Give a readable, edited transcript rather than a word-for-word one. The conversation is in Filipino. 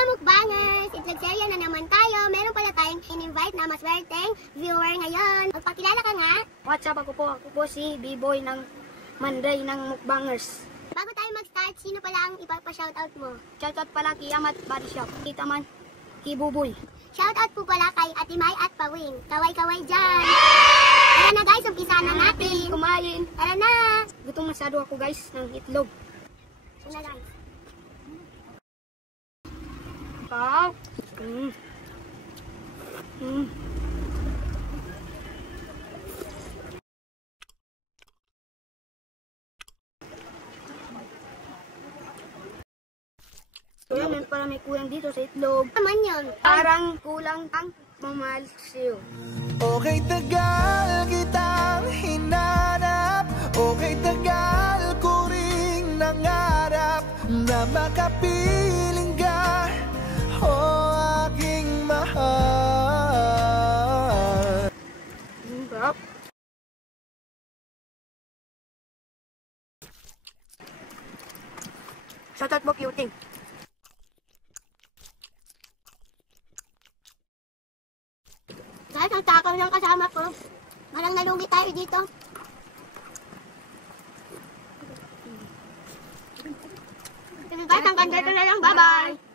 Kamukbangers! Itlog-serya na naman tayo. Meron pala tayong in-invite na maswerteng viewer ngayon. Magpakilala ka nga. What's up? Ako po si B-Boy ng Monday ng Mukbangers. Bago tayo mag-start, sino pala ang ipapa-shoutout mo? Shoutout pala kay Amat Body Shop. Kita man kay Buboy. Shoutout po pala kay Ate May at Pawing. Kaway-kaway dyan. Tara na guys, umpisa na natin. Kumain. Tara na. Gutom masyado ako guys ng itlog. Tara na guys. Wow. Kaya may para may kulang dito sa itlog. Naman yun. Parang kulang ang mamalsiw. Okay, tagal kitang hinanap. Okay, tagal ko ring nangarap na makapiling ka, oh aking mahal. Sarap. Shoutout mo, cutie. Guys, ang takaw ng kasama ko. Marang nalugi tayo dito. Guys, hanggang dito na lang. Bye-bye!